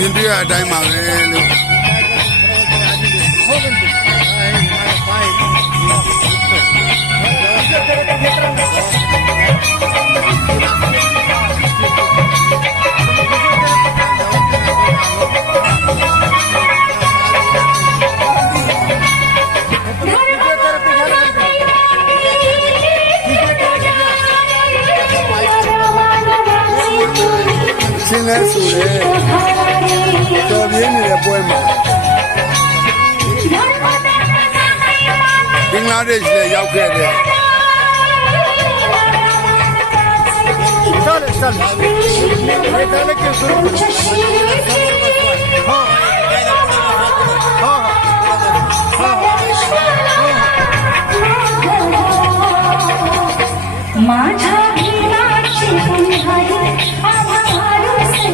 Ini ada yang malu. bien eso, ¿eh? Todo bien y después más. Bangladesh le yau ke de. Chale chale. ये पहले के शुरू हाँ हाँ हाँ हाँ माझा भी नाची तुम्हारी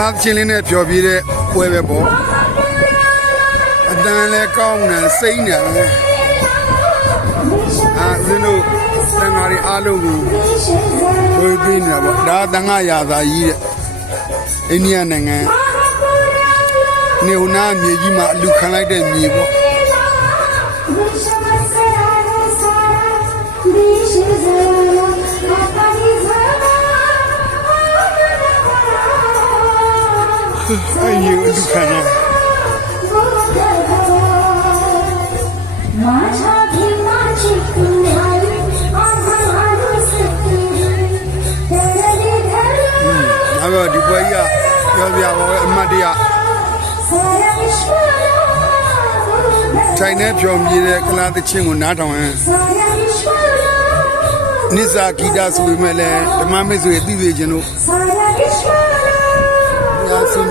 လားချင်းလေးနဲ့ဖြော်ပြတဲ့ပွဲပဲပေါ့။အတန်လည်းကောင်းတယ်စိမ့်တယ်လည်းအာဦးဇင်းတို့သံဃာတွေအားလုံးကိုဝေပေးနေတာပေါ့။ဒါသံဃာရာသာကြီးတဲ့။အိန္ဒိယနိုင်ငံနေဦးနာမြေကြီးမှာအလူခံလိုက်တဲ့မြေပေါ့။ အဲ့ဒီဥဒုက္ခနာမာချာကိမာချစ်ကူနာအာဘာဟာရုစကူဒါရီဒါရီအဲ့တော့ဒီပွဲကြီးကပြောပြပါဦးအမတ်တရထိုင်နဲ့ဖြောမြေတဲ့ကလားသချင်းကိုနားထောင်ရင်နိစာဂီတဆိုပေမဲ့လည်းဓမ္မမိတ်ဆွေသိစေခြင်းတို့ဆရာကိရှမာရာဆင်း